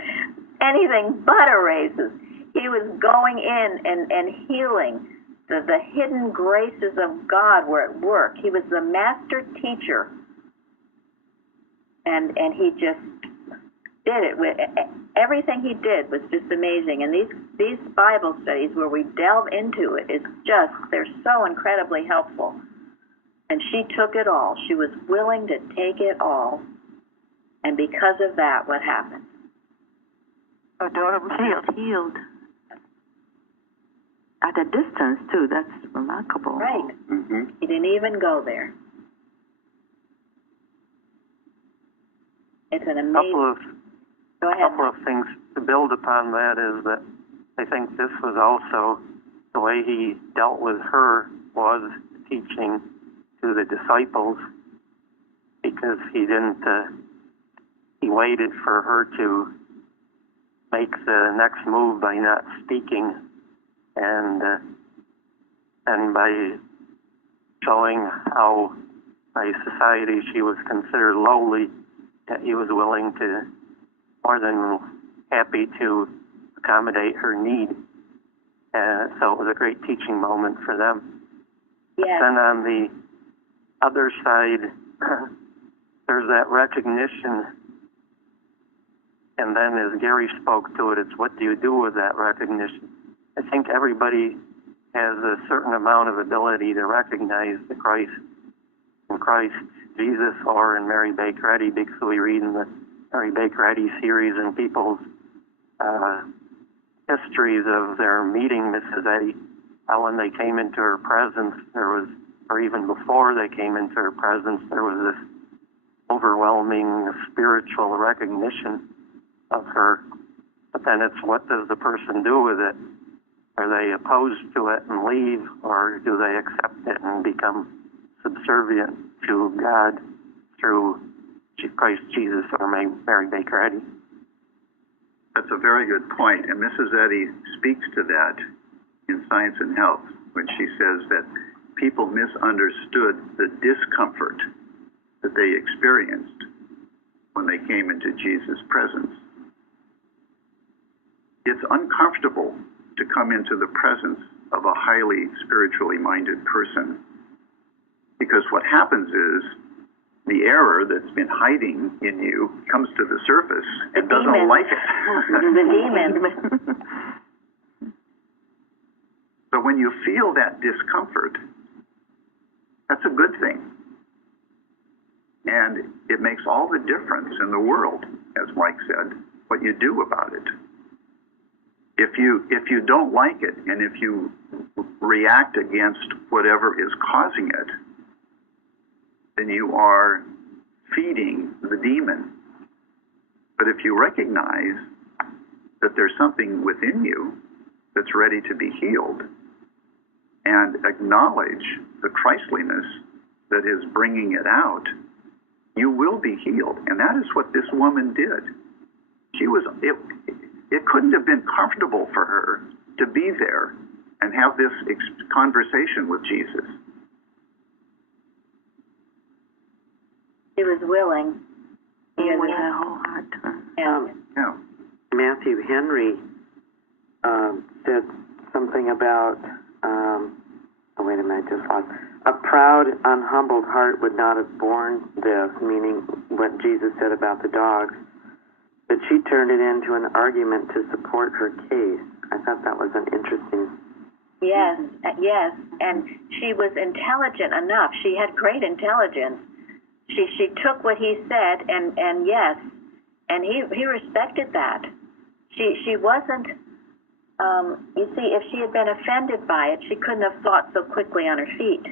Anything but a racist. He was going in and healing. The hidden graces of God were at work. He was the master teacher. And he just did it. Everything he did was just amazing. And these Bible studies where we delve into it, they're so incredibly helpful. And she took it all. She was willing to take it all. And because of that, what happened? Her daughter was healed. At a distance, too. That's remarkable. Right. Mm-hmm. He didn't even go there. It's an amazing... Go ahead. A couple of things to build upon that is that I think this was also the way he dealt with her was teaching to the disciples, because he didn't, he waited for her to make the next move by not speaking, and by showing how by society she was considered lowly, that he was willing to, more than happy to accommodate her need. So it was a great teaching moment for them. Yes. Then on the other side, there's that recognition, and then as Gary spoke to it, it's what do you do with that recognition? I think everybody has a certain amount of ability to recognize the Christ in Christ Jesus or in Mary Baker Eddy, because we read in the Mary Baker Eddy series and people's histories of their meeting Mrs. Eddy, how when they came into her presence, there was, or even before they came into her presence, there was this overwhelming spiritual recognition of her. But then it's what does the person do with it? Are they opposed to it and leave, or do they accept it and become subservient to God through Christ Jesus or Mary Baker Eddy? That's a very good point, and Mrs. Eddy speaks to that in Science and Health when she says that people misunderstood the discomfort that they experienced when they came into Jesus' presence. It's uncomfortable to come into the presence of a highly spiritually minded person, because what happens is the error that's been hiding in you comes to the surface and doesn't like it. The demon. So when you feel that discomfort, that's a good thing. And it makes all the difference in the world, as Mike said, what you do about it. If you don't like it, and if you react against whatever is causing it, then you are feeding the demon. But if you recognize that there's something within you that's ready to be healed, and acknowledge the Christliness that is bringing it out, you will be healed. And that is what this woman did. It couldn't have been comfortable for her to be there and have this conversation with Jesus. He was willing. He with her whole heart. Yeah. Matthew Henry said something about, wait a minute, just lost. A proud, unhumbled heart would not have borne this, meaning what Jesus said about the dogs. But she turned it into an argument to support her case. I thought that was an interesting... Yes, and she was intelligent enough. She had great intelligence. She took what he said, and yes, and he respected that. She wasn't, you see, if she had been offended by it, she couldn't have thought so quickly on her feet.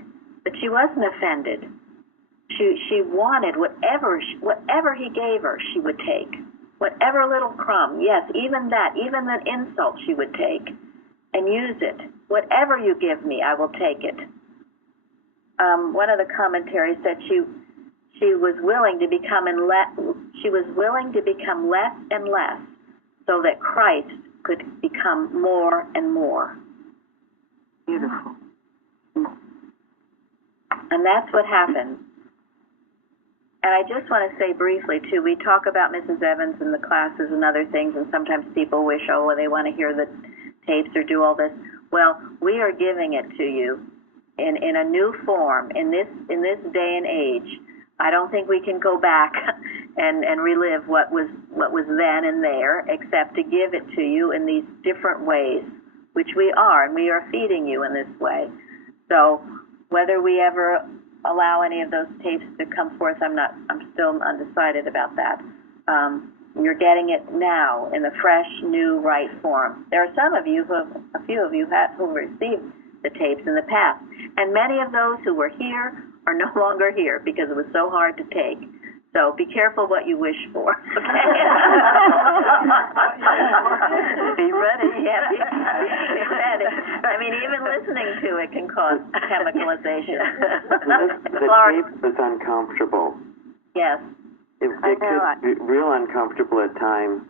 But she wasn't offended. She wanted whatever he gave her, she would take. Whatever little crumb, yes, even that, even an insult she would take and use it. Whatever you give me, I will take it. One of the commentaries said she was willing to become less and less so that Christ could become more and more. Beautiful. And that's what happened. And I just want to say briefly, too, we talk about Mrs. Evans and the classes and other things, and sometimes people wish, they want to hear the tapes or do all this. Well, we are giving it to you in a new form in this day and age. I don't think we can go back and relive what was then and there, except to give it to you in these different ways, which we are, and we are feeding you in this way. So whether we ever allow any of those tapes to come forth, I'm still undecided about that. You're getting it now in the fresh, new, right form. There are a few of you who received the tapes in the past, and many of those who were here are no longer here because it was so hard to take. So be careful what you wish for. Okay? Be ready. Yeah, be ready. I mean, even listening to it can cause chemicalization. The tape was uncomfortable. Yes. It could be real uncomfortable at times.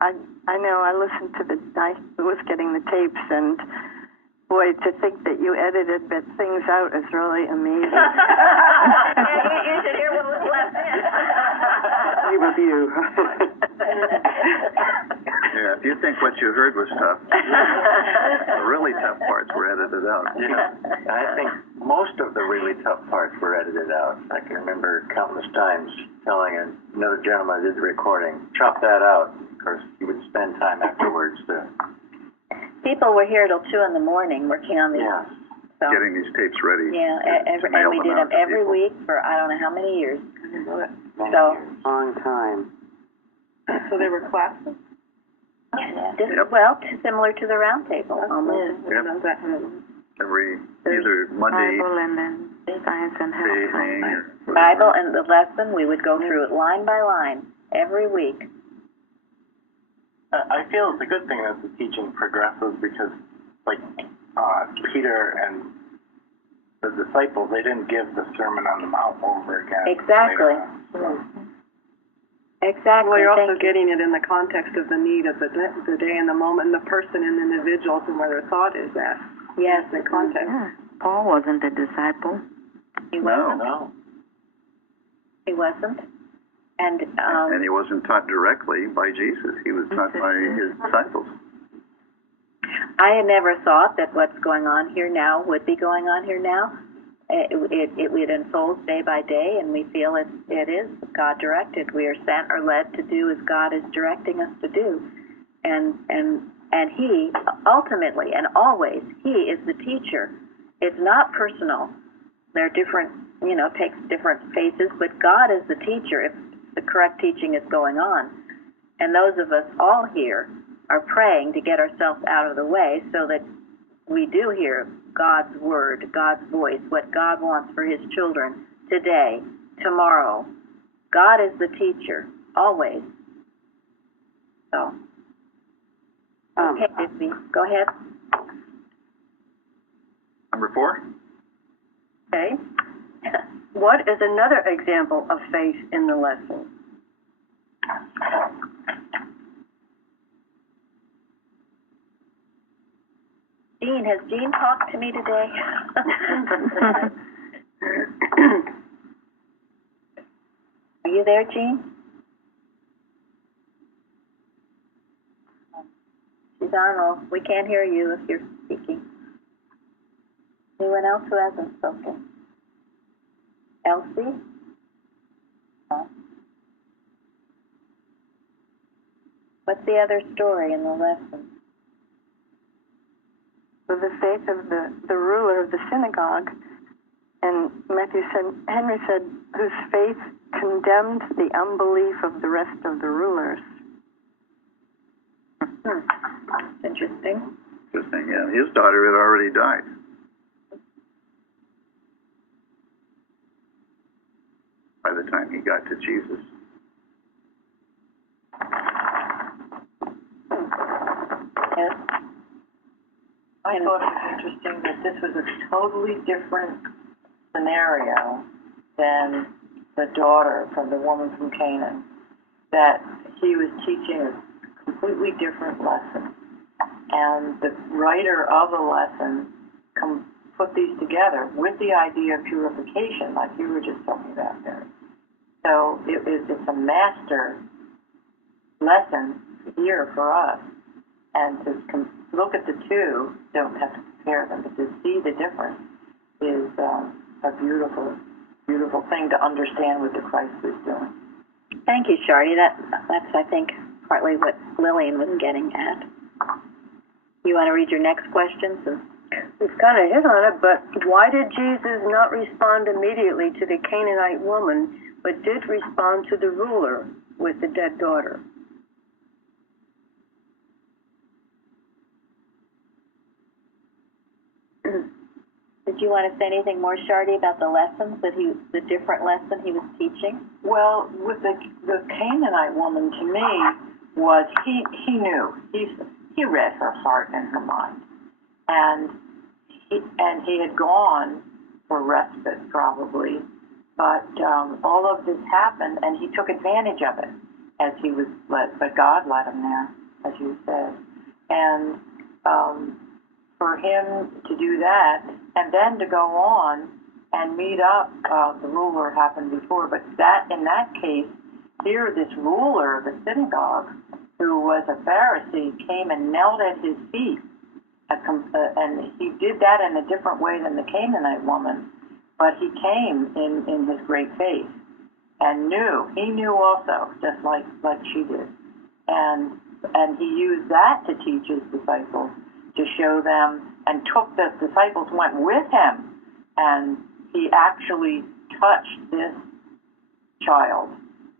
I know. I listened to I was getting the tapes, and boy, to think that you edited things out is really amazing. You should hear what was left in. Same with you. Yeah, if you think what you heard was tough, the really tough parts were edited out. Yeah, I think most of the really tough parts were edited out. I can remember countless times telling another gentleman who did the recording, chop that out. Of course, he would spend time afterwards to... People were here till 2 in the morning working on these. Yeah. So, getting these tapes ready. Yeah, and we did them every week for I don't know how many years. So long time. So they were classes? Well, similar to the round table almost. Yep. Every either Monday Bible and then science and evening health. or Bible and the lesson, we would go through it line by line every week. I feel it's a good thing that the teaching progresses because, like, Peter and the disciples, they didn't give the Sermon on the Mount over again. Exactly. Exactly. Well, you're also getting it in the context of the need of the day and the moment, and the person and individuals and where their thought is at. Yes. The context. Yeah. Paul wasn't a disciple. He wasn't. No. He wasn't. And he wasn't taught directly by Jesus. He was taught by his disciples. I had never thought that what's going on here now would be going on here now. It unfolds day by day, and we feel it is God directed. We are sent or led to do as God is directing us to do, and He ultimately and always He is the teacher. It's not personal. They're different, takes different faces, but God is the teacher if the correct teaching is going on. And those of us all here are praying to get ourselves out of the way so that we do hear God's word, God's voice, what God wants for his children today, tomorrow. God is the teacher, always. So, okay, Disney, go ahead. Number 4. Okay. What is another example of faith in the lesson? Jean, has Jean talked to me today? Are you there, Jean? She's on. Well, we can't hear you if you're speaking. Anyone else who hasn't spoken? Elsie? No. What's the other story in the lesson? With the faith of the ruler of the synagogue, and Henry said, whose faith condemned the unbelief of the rest of the rulers. Interesting. Interesting, yeah. His daughter had already died. By the time he got to Jesus. Yes. I thought it was interesting that this was a totally different scenario than the daughter from the woman from Canaan, that he was teaching a completely different lesson. And the writer of the lesson put these together with the idea of purification, like you were just talking about there. So it's a master lesson here for us. And to look at the two, don't have to compare them, but to see the difference is a beautiful, beautiful thing to understand what the Christ was doing. Thank you, Shardy. That's, I think, partly what Lillian was getting at. You want to read your next questions? We've kind of hit on it, but why did Jesus not respond immediately to the Canaanite woman, but did respond to the ruler with the dead daughter? Did you want to say anything more, Shardy, about the lessons the different lesson he was teaching? Well, with the Canaanite woman, to me, was he knew, he read her heart and her mind, and he had gone for respite probably, but all of this happened, and he took advantage of it as he was led, but God led him there, as you said, and for him to do that, and then to go on and meet up, the ruler happened before, but in that case, here this ruler of the synagogue, who was a Pharisee, came and knelt at his feet, and he did that in a different way than the Canaanite woman, but he came in his great faith, and he knew also, just like she did, and he used that to teach his disciples, to show them, and the disciples went with him, and he actually touched this child,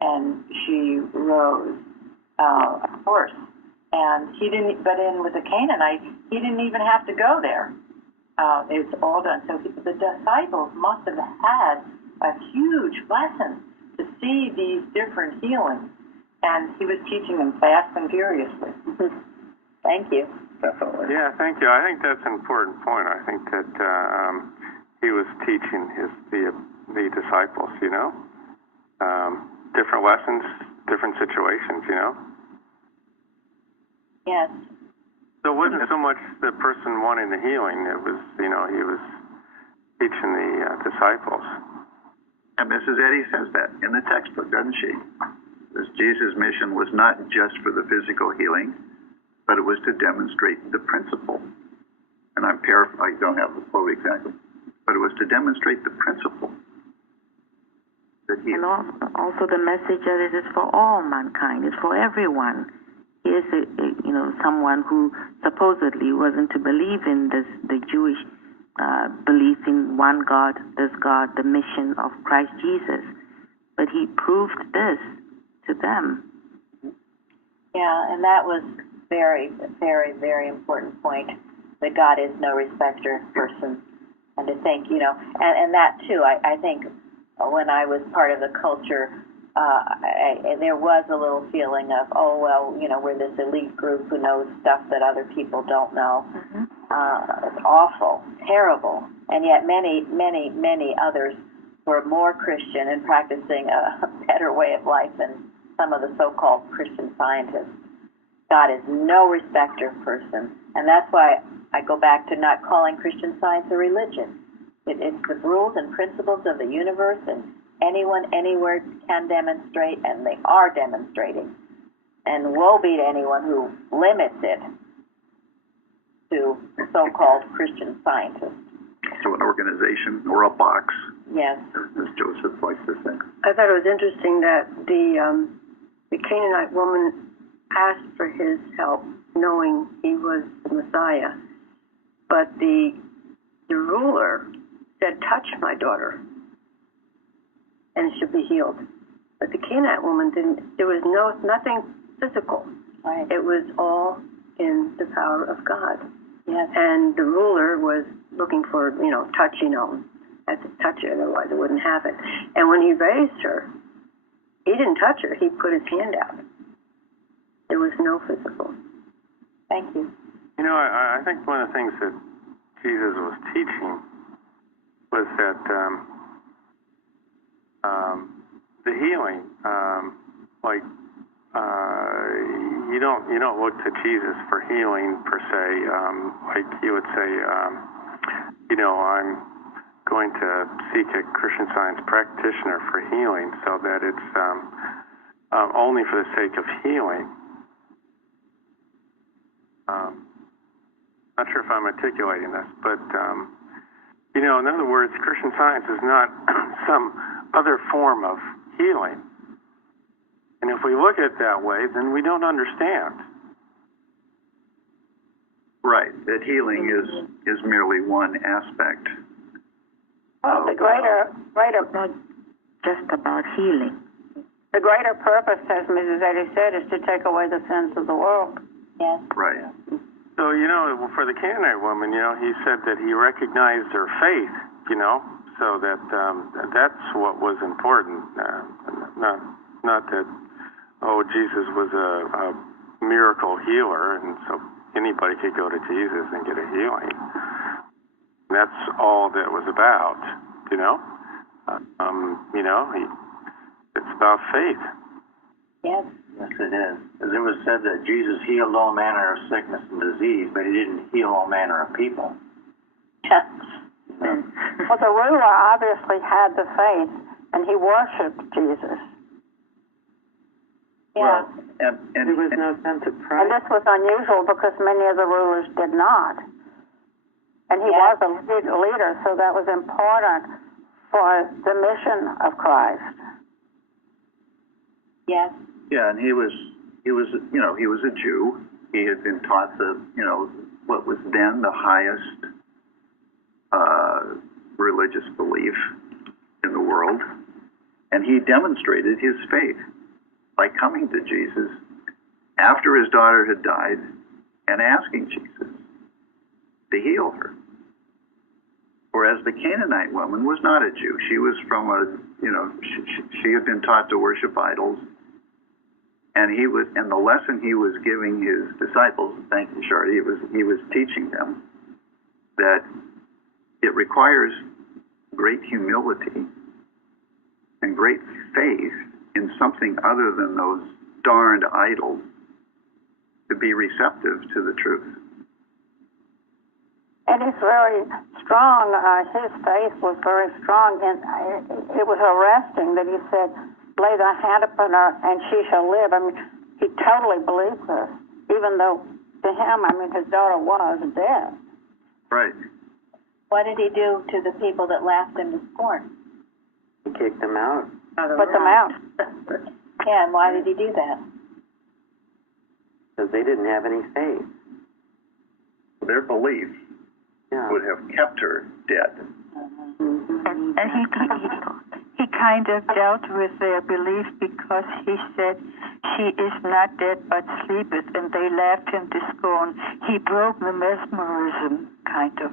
and she rose, of course, and he didn't, but with the Canaanite, he didn't even have to go there. It's all done. So the disciples must have had a huge lesson to see these different healings, and he was teaching them fast and furiously. Thank you. Definitely. Yeah, thank you. I think that's an important point. I think that he was teaching the disciples, different lessons, different situations, Yes. So it wasn't so much the person wanting the healing. It was, he was teaching the disciples. And Mrs. Eddy says that in the textbook, doesn't she? This Jesus' mission was not just for the physical healing, but it was to demonstrate the principle. And I don't have the quote exactly, but it was to demonstrate the principle. And also the message that it is for all mankind, it's for everyone. Here's someone who supposedly wasn't to believe in the Jewish belief in one God, this God, the mission of Christ Jesus. But he proved this to them. Yeah, and that was very, very, very important point, that God is no respecter of persons. And to think, and that too, I think when I was part of the culture, there was a little feeling of, we're this elite group who knows stuff that other people don't know. Mm-hmm. It's awful, terrible. And yet many, many, many others were more Christian and practicing a better way of life than some of the so-called Christian scientists. God is no respecter of persons. And that's why I go back to not calling Christian Science a religion. It's the rules and principles of the universe, and anyone, anywhere can demonstrate, and they are demonstrating. And woe be to anyone who limits it to so-called Christian scientists. So an organization or a box. Yes. As Joseph likes to think. I thought it was interesting that the Canaanite woman asked for his help, knowing he was the Messiah. But the ruler said, "Touch my daughter, and she'll be healed." But the Canaanite woman didn't. There was nothing physical. Right. It was all in the power of God. Yes. And the ruler was looking for, touch, had to touch it, otherwise it wouldn't happen. And when he raised her, he didn't touch her. He put his hand out. There was no physical. Thank you. You know, I think one of the things that Jesus was teaching was that the healing, you don't look to Jesus for healing per se. Like you would say, I'm going to seek a Christian Science practitioner for healing, so that it's only for the sake of healing. Not sure if I'm articulating this, but in other words, Christian Science is not some other form of healing. And if we look at it that way, then we don't understand. Right, that healing is merely one aspect. Well, the greater, not just about healing. The greater purpose, as Mrs. Eddy said, is to take away the sins of the world. Yes. Right. So, for the Canaanite woman, he said that he recognized her faith, so that that's what was important. Not that, Jesus was a miracle healer, and so anybody could go to Jesus and get a healing. That's all that was about, it's about faith. Yes. Yes, it is. As it was said that Jesus healed all manner of sickness and disease, but he didn't heal all manner of people. Yes. Well, the ruler obviously had the faith, and he worshipped Jesus. Yeah. Well, and there was no sense of pride. And this was unusual because many of the rulers did not. And he was a leader, so that was important for the mission of Christ. Yes. Yeah, and he was a Jew. He had been taught what was then the highest religious belief in the world, and he demonstrated his faith by coming to Jesus after his daughter had died and asking Jesus to heal her. Whereas the Canaanite woman was not a Jew. She was from she had been taught to worship idols. And the lesson he was giving his disciples, thank you, Shardy, he was teaching them that it requires great humility and great faith in something other than those darned idols to be receptive to the truth. And he's very strong. His faith was very strong, and it was arresting that he said, lay thy hand upon her, and she shall live. I mean, he totally believed this, even though to him, his daughter was dead. Right. What did he do to the people that laughed him to scorn? He kicked them out. Put them out. Yeah, and why did he do that? Because they didn't have any faith. Their belief would have kept her dead. And he kind of dealt with their belief because he said, she is not dead but sleepeth, and they laughed him to scorn. He broke the mesmerism, kind of.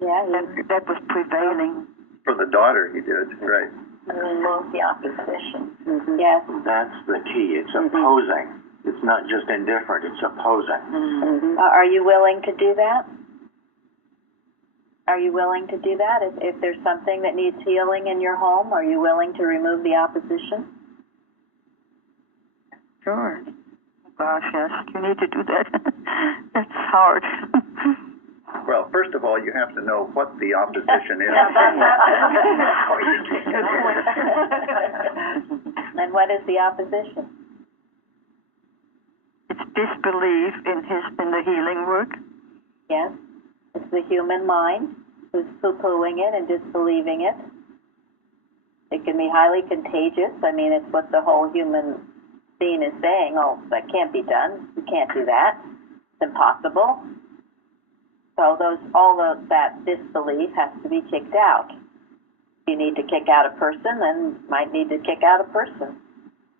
Yeah, that was prevailing. For the daughter, he did, right. Remove the opposition. Mm-hmm. Yes. That's the key. It's opposing. It's not just indifferent, it's opposing. Mm-hmm. Are you willing to do that? Are you willing to do that? If there's something that needs healing in your home, are you willing to remove the opposition? Sure. Gosh, yes, you need to do that. That's hard. Well, first of all, you have to know what the opposition is. And what is the opposition? It's disbelief in the healing work. Yes. It's the human mind who's poo-pooing it and disbelieving it. It can be highly contagious. It's what the whole human scene is saying. Oh, that can't be done. You can't do that. It's impossible. So that disbelief has to be kicked out. If you need to kick out a person, then you might need to kick out a person.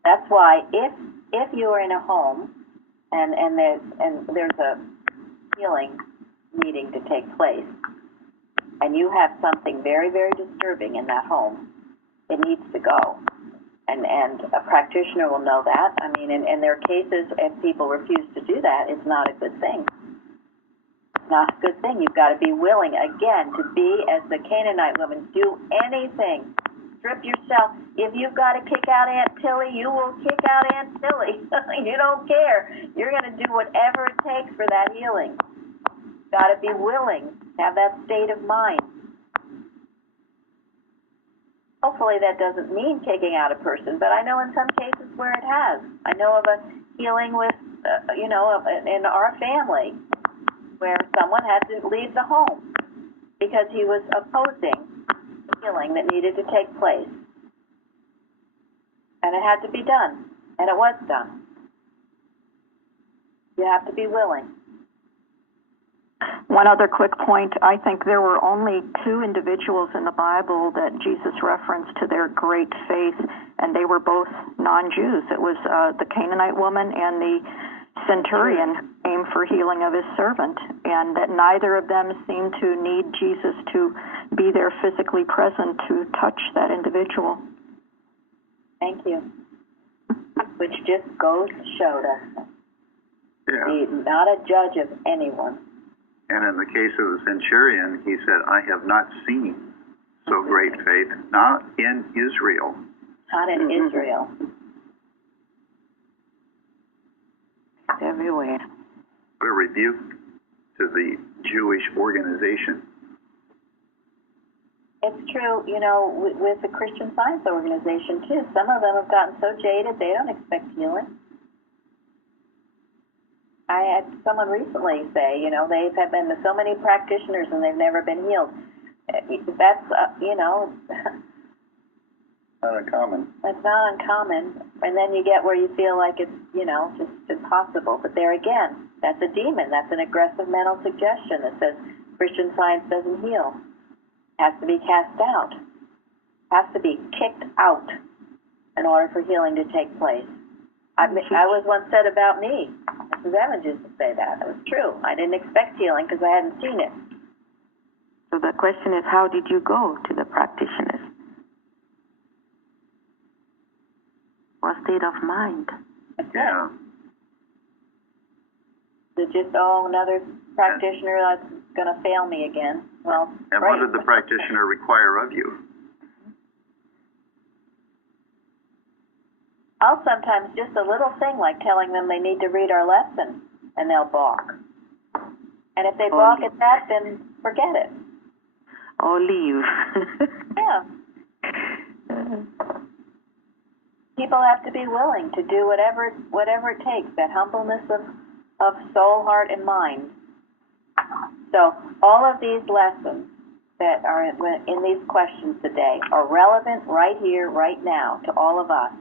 That's why if you are in a home and there's a healing needing to take place, and you have something very, very disturbing in that home, it needs to go. And a practitioner will know that. I mean, and there are cases if people refuse to do that, it's not a good thing. It's not a good thing. You've got to be willing, again, to be as the Canaanite woman. Do anything. Strip yourself. If you've got to kick out Aunt Tilly, you will kick out Aunt Tilly. You don't care. You're going to do whatever it takes for that healing. You've got to be willing to have that state of mind. Hopefully that doesn't mean taking out a person, but I know in some cases where it has. I know of a healing with, in our family where someone had to leave the home because he was opposing the healing that needed to take place. And it had to be done, and it was done. You have to be willing. One other quick point, I think there were only 2 individuals in the Bible that Jesus referenced to their great faith, and they were both non-Jews. It was the Canaanite woman and the centurion aimed for healing of his servant, and that neither of them seemed to need Jesus to be there physically present to touch that individual. Thank you. Which just goes to show us. Yeah. He's not a judge of anyone. And in the case of the centurion, he said, I have not seen so great faith, not in Israel. Not in Israel. Everywhere. What a rebuke to the Jewish organization. It's true, with the Christian Science organization, too. Some of them have gotten so jaded, they don't expect healing. I had someone recently say, they've been to so many practitioners and they've never been healed. That's, Not uncommon. It's not uncommon. And then you get where you feel like it's, just impossible. But there again, that's a demon. That's an aggressive mental suggestion that says Christian Science doesn't heal. It has to be cast out. It has to be kicked out in order for healing to take place. I was once said about me. Mrs. Evans used to say that. It was true. I didn't expect healing because I hadn't seen it. So the question is, how did you go to the practitioners? What state of mind? Yeah. Is it just, another practitioner that's going to fail me again? Well, and what did the practitioner require of you? I'll sometimes just a little thing like telling them they need to read our lesson, and they'll balk. And if they balk at that, then forget it. Or leave. Yeah. People have to be willing to do whatever it takes, that humbleness of soul, heart, and mind. So all of these lessons that are in these questions today are relevant right here, right now, to all of us.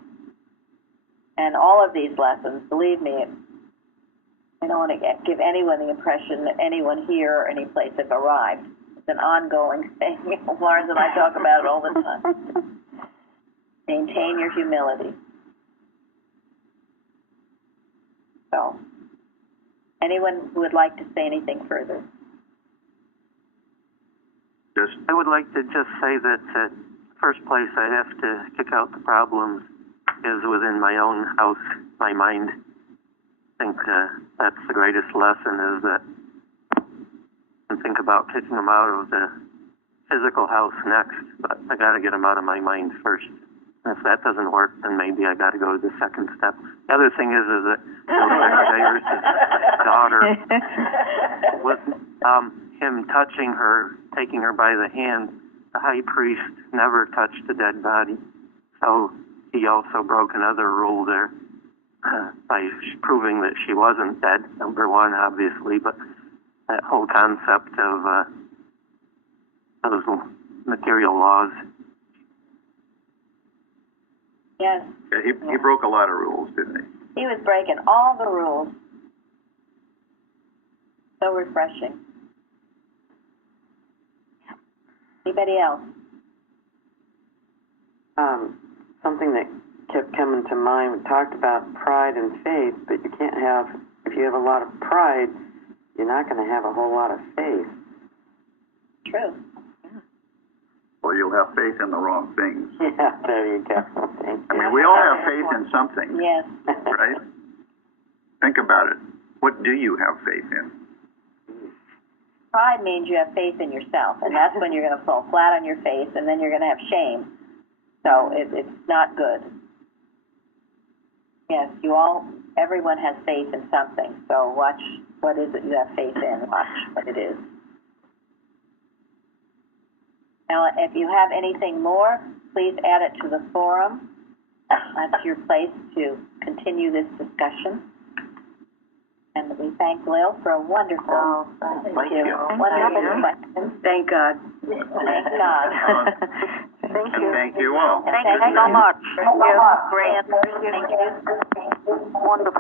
And all of these lessons, believe me, I don't want to give anyone the impression that anyone here or any place have arrived. It's an ongoing thing. Lawrence and I talk about it all the time. Maintain your humility. So, anyone who would like to say anything further? I would like to just say that first place I have to kick out the problems is within my own house, my mind. I think that's the greatest lesson, is that I think about kicking them out of the physical house next, but I got to get them out of my mind first. And if that doesn't work, then maybe I got to go to the second step. The other thing is that Jairus' daughter was him touching her, taking her by the hand. The high priest never touched a dead body, so he also broke another rule there by proving that she wasn't dead, number one, obviously, but that whole concept of those material laws. Yes. Yeah, he broke a lot of rules, didn't he? He was breaking all the rules. So refreshing. Anybody else? Something that kept coming to mind, we talked about pride and faith, but you can't have, if you have a lot of pride, you're not going to have a whole lot of faith. True. Or you'll have faith in the wrong things. Yeah, there you go. I mean, we all have faith in something. Yes. Right? Think about it. What do you have faith in? Pride means you have faith in yourself, and that's when you're going to fall flat on your face, and then you're going to have shame. So it's not good. Yes, everyone has faith in something. So watch what is it you have faith in. Watch what it is. Now, if you have anything more, please add it to the forum. That's your place to continue this discussion. And we thank Lil for a wonderful, Thank you. Wonderful question. Thank God. Thank God. Thank you. Thank you all. Thank you so much. Thank you. Great. Thank you. Wonderful.